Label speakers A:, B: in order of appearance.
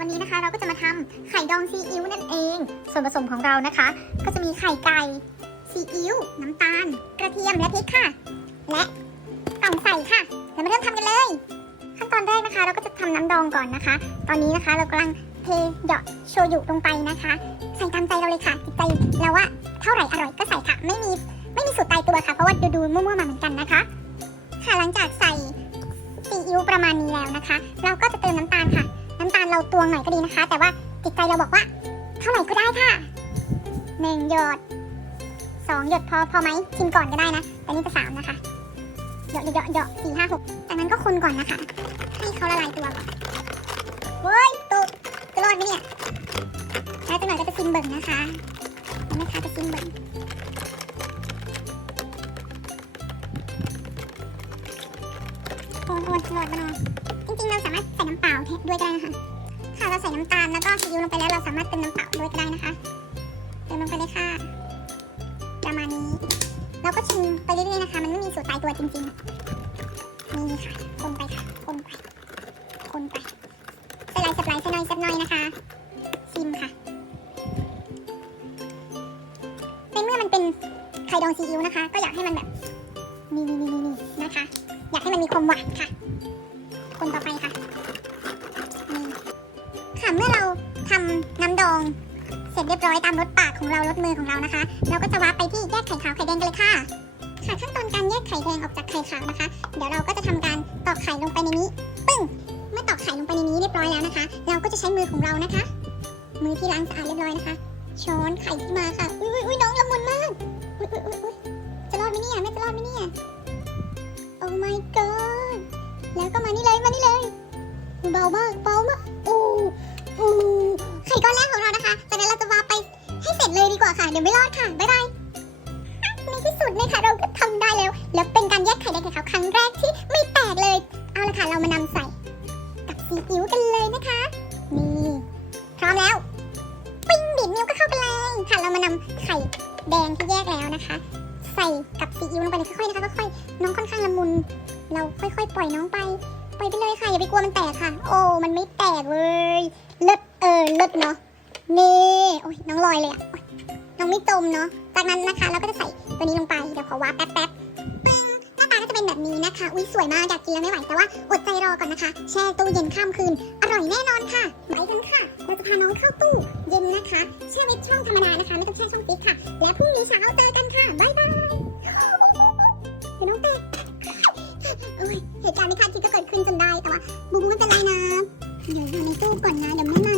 A: วันนี้นะคะ เราก็จะมาทำไข่ดองซีอิ๊วนั่นเอง ส่วนผสมของเรานะคะ ก็จะมีไข่ไก่ซีอิ๊วน้ำตาล กระเทียมและพริกค่ะ และกล่องใส่ค่ะเดี๋ยวมาเริ่มทำกันเลย ขั้นตอนแรกนะคะ เราก็จะทำน้ำดองก่อนนะคะ ตอนนี้นะคะเรากำลังเทหยอดโชยุลงไปนะคะ ใส่ตามใจเราเลยค่ะติดใจเราว่าเท่าไหร่อร่อยก็ใส่ค่ะ ไม่มีไม่มีสูตรตายตัวค่ะเพราะว่าดูดูๆมั่วๆมาเหมือนกันนะคะ ค่ะหลังจากใส่ซีอิ๊วประมาณนี้แล้วนะคะ เราก็จะเติมน้ำ วงหน่อยก็ดีนะคะ แต่ว่าจิตใจเราบอกว่า เท่าไหร่ก็ได้ค่ะหนึ่งหยดสองหยดพอพอไหมชิมก่อนก็ได้นะแต่นี่จะสามนะคะหยดหยดหยดสี่ห้าหกจากนั้นก็คนก่อนนะคะ ให้เขาละลายตัวก่อนเว้ยตกจะรอดไหมเนี่ยแล้วจังหน่อยก็จะซิมเบิ่งนะคะเห็นไหมคะจะซิมเบิ่งโอนโอนรอดมาหน่อยจริงๆเราสามารถใส่น้ำเปล่าด้วยก็ได้นะคะคะ เราใส่น้ำตาลแล้วก็ซีอิ๊วลงไปแล้วเราสามารถเติมน้ำเปล่าด้วยก็ได้นะคะ เติมลงไปเลยค่ะ ประมาณนี้ เราก็ชิมไปเรื่อยๆนะคะ มันไม่มีสูตรตายตัวจริงๆนี่ค่ะ คนไปค่ะ คนไป คนไปใสไลด์สไลด์สไลด์สไลด์นะคะ ชิมค่ะในเมื่อมันเป็นไข่ดองซีอิ๊วนะคะ ก็อยากให้มันแบบนี่นี่นี่นี่นะคะ อยากให้มันมีความหวานค่ะ คนต่อไปค่ะ ง เสร็จเรียบร้อยตามรสปากของเรารสมือของเรานะคะ เราก็จะวาร์ปไปที่แยกไข่ขาวไข่แดงกันเลยค่ะ ค่ะขั้นตอนการแยกไข่แดงออกจากไข่ขาวนะคะ เดี๋ยวเราก็จะทำการตอกไข่ลงไปในนี้ ปึ้ง เมื่อตอกไข่ลงไปในนี้เรียบร้อยแล้วนะคะ เราก็จะใช้มือของเรานะคะ มือที่ล้างสะอาดเรียบร้อยนะคะ ช้อนไข่ขึ้นมาค่ะ อุ้ยอุ้ยอุ้ยน้องละมุนมาก อุ้ยอุ้ยอุ้ยอุ้ยจะรอดไหมเนี่ยแม่จะรอดไหมเนี่ย โอ้ my god แล้วก็มานี่เลย มานี่เลย เบามาก เบามาก เดีกว่าค่ะ เดี๋ยวไม่รอดค่ะ บ๊ายบายในที่สุดนะคะเราก็ทำได้แล้ว แล้วเป็นการแยกไข่แดงไข่ขาวครั้งแรกที่ไม่แตกเลย เอาละค่ะ เรามานำใส่กับซีอิ๊วกันเลยนะคะ นี่พร้อมแล้ว ปิ้งบีบนิ้วก็เข้าไปเลยค่ะ เรามานำไข่แดงที่แยกแล้วนะคะ ใส่กับซีอิ๊วลงไปเลยค่อยๆนะคะค่อยๆน้องค่อนข้างละมุน เราค่อยๆ ปล่อยน้องไปปล่อยไปเลยค่ะอย่าไปกลัวมันแตกค่ะ โอ้มันไม่แตกเลยเลิศเออเลิศเนาะนี่โอ้ยน้องลอยเลยอะ น้องไม่จมเนาะ จากนั้นนะคะเราก็จะใส่ตัวนี้ลงไป เดี๋ยวขอวาร์ปแป๊บแป๊บปึ้งหน้าตาก็จะเป็นแบบนี้นะคะ อุ้ยสวยมากอยากกินแล้วไม่ไหว แต่ว่าอดใจรอก่อนนะคะ แช่ตู้เย็นข้ามคืน อร่อยแน่นอนค่ะไปกันค่ะ เราจะพาน้องเข้าตู้เย็นนะคะ แช่ไว้ช่องธรรมดานะคะ ไม่ต้องแช่ช่องฟิตค่ะ และพรุ่งนี้เช้าเจอกันค่ะ บ๊ายบายเดี๋ยวน้องแตกโอ้ยเหตุการณ์ไม่คาดคิดก็เกิดขึ้นจนได้ แต่ว่าบูบูไม่เป็นไรนะ เดี๋ยวอยู่ในตู้ก่อนนะ เดี๋ยวแม่